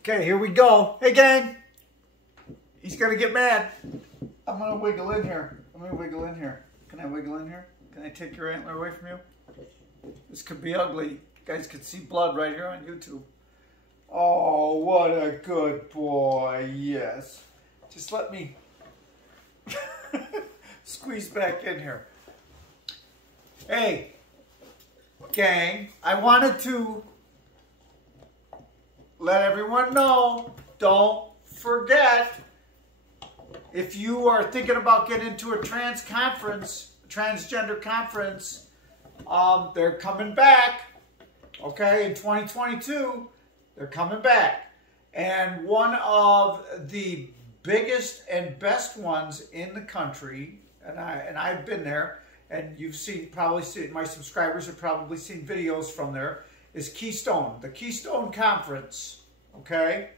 Okay, here we go. Hey, gang. He's going to get mad. I'm going to wiggle in here. I'm going to wiggle in here. Can I wiggle in here? Can I take your antler away from you? This could be ugly. You guys could see blood right here on YouTube. Oh, what a good boy. Yes. Just let me squeeze back in here. Hey, gang, I wanted to let everyone know, don't forget, if you are thinking about getting into a transgender conference, they're coming back, okay, in 2022, they're coming back. And one of the biggest and best ones in the country, and I've been there, and you've probably seen, my subscribers have probably seen videos from there, is Keystone, the Keystone Conference, okay?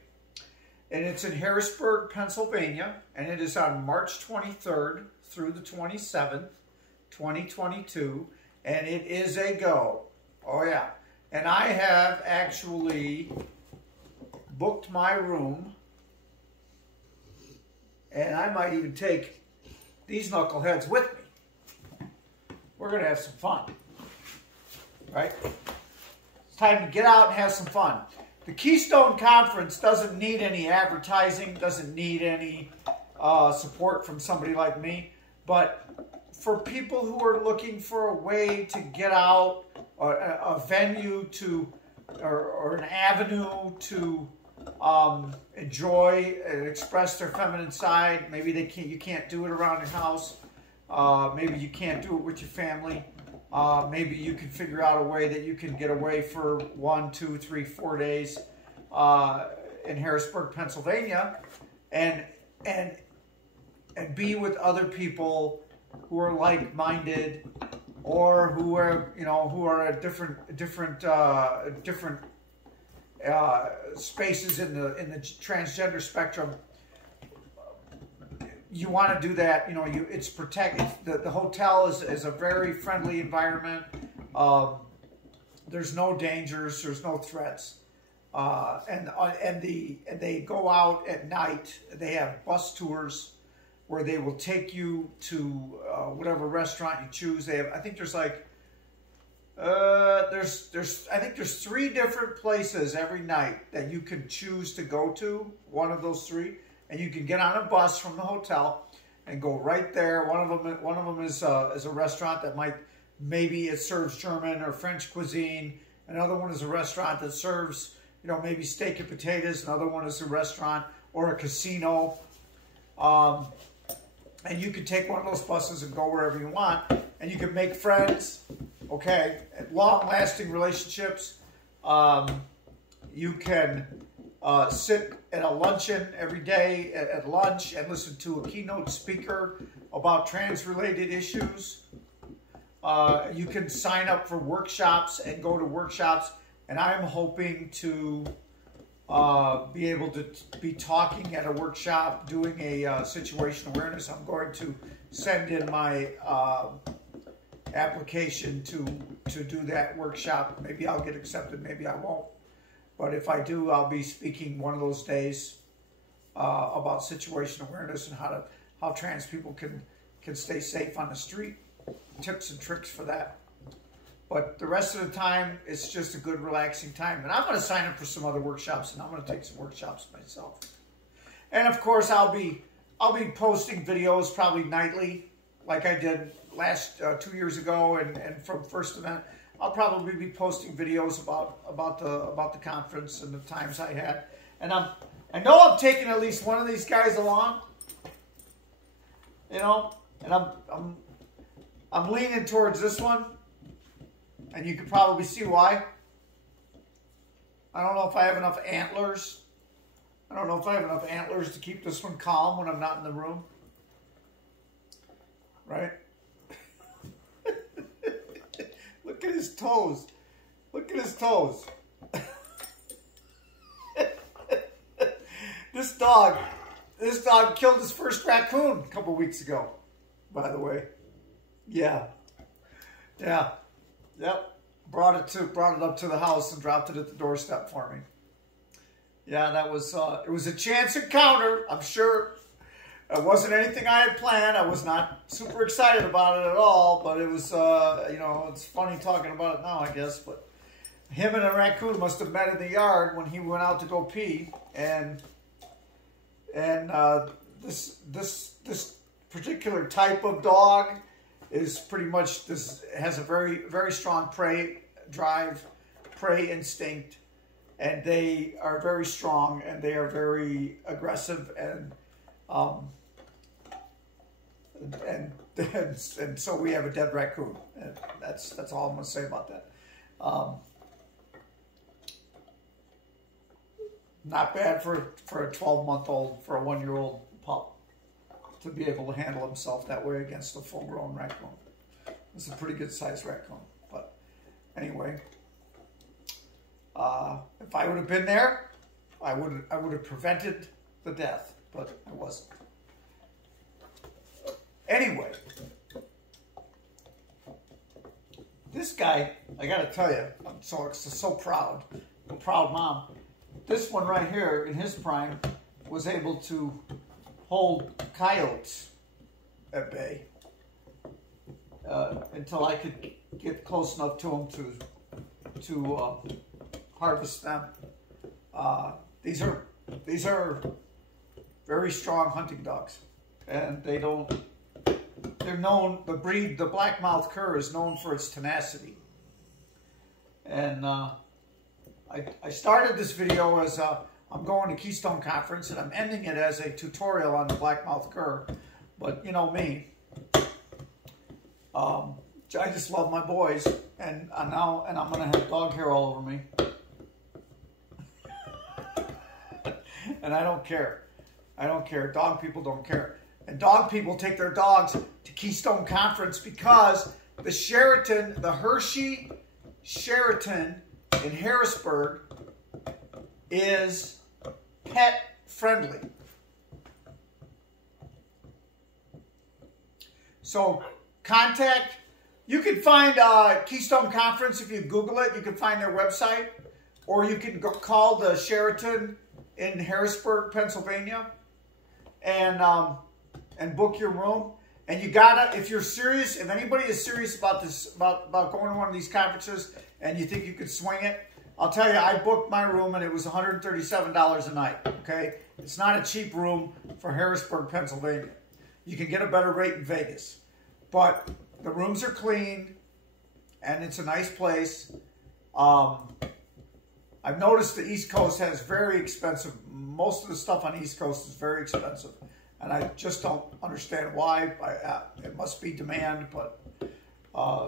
And it's in Harrisburg, Pennsylvania, and it is on March 23rd through the 27th, 2022, and it is a go. Oh, yeah. And I have actually booked my room, and I might even take these knuckleheads with me. We're going to have some fun, right? It's time to get out and have some fun. The Keystone Conference doesn't need any advertising, doesn't need any support from somebody like me, but for people who are looking for a way to get out, a venue to, or an avenue to enjoy and express their feminine side. Maybe you can't do it around your house. Maybe you can't do it with your family. Maybe you can figure out a way that you can get away for 1, 2, 3, 4 days in Harrisburg, Pennsylvania, and be with other people who are like-minded, or who are at different spaces in the transgender spectrum. You want to do that, it's protected. The hotel is a very friendly environment. There's no dangers, there's no threats. And they go out at night. They have bus tours where they will take you to whatever restaurant you choose. They have, I think there's like, I think there's 3 different places every night that you can choose to go to, one of those 3. And you can get on a bus from the hotel and go right there. One of them is a restaurant that maybe it serves German or French cuisine. Another one is a restaurant that serves, maybe steak and potatoes. Another one is a restaurant or a casino. And you can take one of those buses and go wherever you want. And you can make friends, okay, long-lasting relationships. You can sit at a luncheon every day at lunch and listen to a keynote speaker about trans-related issues. You can sign up for workshops and go to workshops. And I'm hoping to be able to be talking at a workshop, doing a situational awareness. I'm going to send in my application to do that workshop. Maybe I'll get accepted, maybe I won't. But if I do, I'll be speaking one of those days about situational awareness and how trans people can stay safe on the street. Tips and tricks for that. But the rest of the time, it's just a good, relaxing time. And I'm going to sign up for some other workshops, and I'm going to take some workshops myself. And of course, I'll be posting videos probably nightly, like I did last 2 years ago, and from first event. I'll probably be posting videos about the conference and the times I had. And I know I'm taking at least one of these guys along. And I'm leaning towards this one. And you can probably see why. I don't know if I have enough antlers. I don't know if I have enough antlers to keep this one calm when I'm not in the room. Right? Look at his toes. Look at his toes. This dog killed his first raccoon a couple weeks ago, by the way. Yeah. Yep. Brought it up to the house and dropped it at the doorstep for me. Yeah, that was, it was a chance encounter, I'm sure. It wasn't anything I had planned. I was not super excited about it at all, but it was, you know, it's funny talking about it now, I guess. But him and a raccoon must have met in the yard when he went out to go pee, and this particular type of dog is pretty much has a very strong prey instinct, and they are very strong and they are very aggressive and so we have a dead raccoon. And that's all I'm going to say about that. Not bad for a 12-month-old, for a 1-year-old pup to be able to handle himself that way against a full-grown raccoon. It's a pretty good-sized raccoon. But anyway, if I would have been there, I would have prevented the death, but I wasn't. Anyway, this guy, I got to tell you, I'm so proud. I'm a proud mom. This one right here, in his prime, was able to hold coyotes at bay until I could get close enough to them to harvest them. These are very strong hunting dogs, and they're known, the breed, the black-mouthed cur, is known for its tenacity. And I started this video as I'm going to Keystone Conference, and I'm ending it as a tutorial on the black-mouthed cur. But you know me, I just love my boys, and I'm going to have dog hair all over me. And I don't care. I don't care. Dog people don't care. And dog people take their dogs to Keystone Conference because the Hershey Sheraton in Harrisburg is pet friendly. So you can find Keystone Conference if you Google it. You can find their website, or you can call the Sheraton in Harrisburg, Pennsylvania, and book your room. And you gotta, if you're serious, if anybody is serious about this, about going to one of these conferences, and you think you could swing it, I'll tell you, I booked my room and it was $137 a night. Okay, it's not a cheap room for Harrisburg, Pennsylvania. You can get a better rate in Vegas, but the rooms are clean, and it's a nice place. I've noticed the East Coast has very expensive, most of the stuff on the East Coast is very expensive. And I just don't understand why. It must be demand, but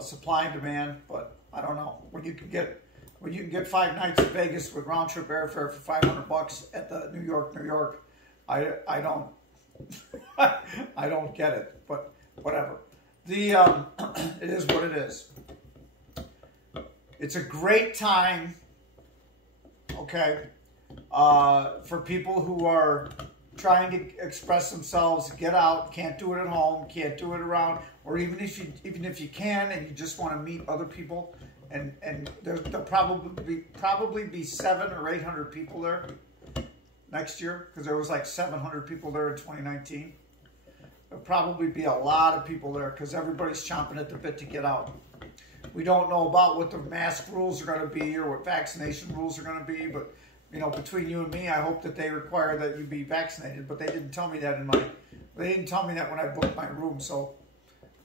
supply and demand. But I don't know. When you can get 5 nights in Vegas with round trip airfare for $500 at the New York, I don't I don't get it. But whatever. It is what it is. It's a great time. Okay, for people who are trying to express themselves, get out, can't do it at home, can't do it around, or even if you can and you just want to meet other people, and there'll probably be 700 or 800 people there next year, because there was like 700 people there in 2019. There'll probably be a lot of people there because everybody's chomping at the bit to get out. We don't know about what the mask rules are going to be or what vaccination rules are going to be, but you know, between you and me, I hope that they require that you be vaccinated. But they didn't tell me that they didn't tell me that when I booked my room. So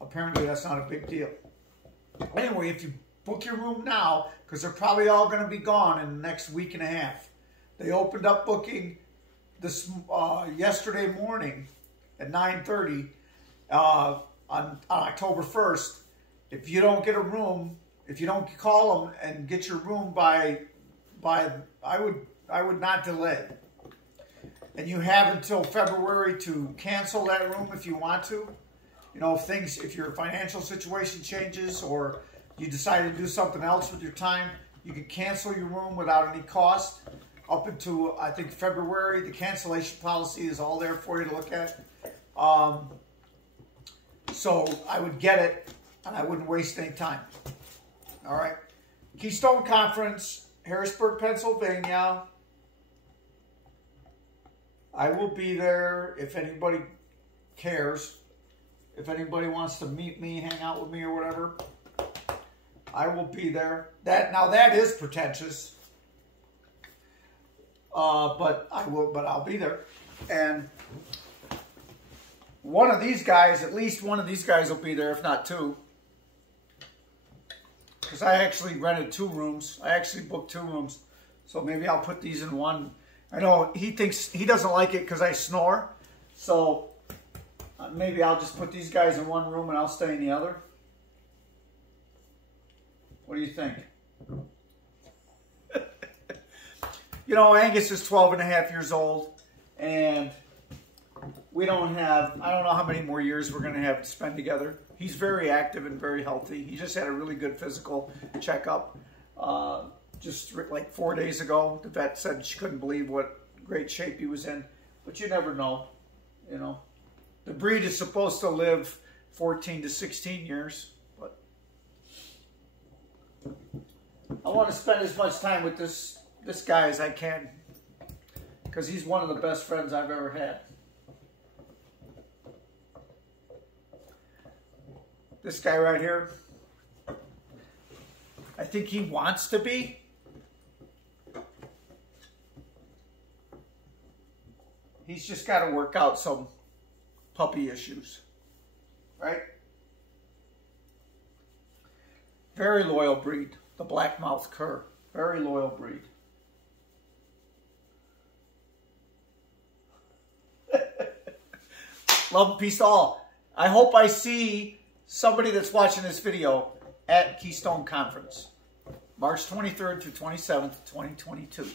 apparently that's not a big deal. Anyway, if you book your room now, because they're probably all going to be gone in the next week and a half. They opened up booking this yesterday morning at 9:30 on October 1st. If you don't get a room, if you don't call them and get your room by I would not delay. And you have until February to cancel that room if you want to. You know, if your financial situation changes or you decide to do something else with your time, you can cancel your room without any cost up until, I think, February. The cancellation policy is all there for you to look at. So I would get it, and I wouldn't waste any time. All right. Keystone Conference, Harrisburg, Pennsylvania. I will be there if anybody cares. If anybody wants to meet me, hang out with me or whatever, I will be there. Now that is pretentious. But I'll be there. And one of these guys, at least one of these guys will be there, if not two. Because I actually rented 2 rooms. I actually booked 2 rooms. So maybe I'll put these in one. I know he doesn't like it because I snore. So maybe I'll just put these guys in one room and I'll stay in the other. What do you think? You know, Angus is 12 and a half years old. And we don't have, I don't know how many more years we're going to have to spend together. He's very active and very healthy. He just had a really good physical checkup just like 4 days ago. The vet said she couldn't believe what great shape he was in. But you never know, you know. The breed is supposed to live 14 to 16 years. But I want to spend as much time with this guy as I can. Because he's one of the best friends I've ever had. This guy right here, I think he wants to be. He's just got to work out some puppy issues, right? Very loyal breed, the black-mouthed cur. Very loyal breed. Love and peace to all. I hope I see somebody that's watching this video at Keystone Conference, March 23rd through 27th, 2022.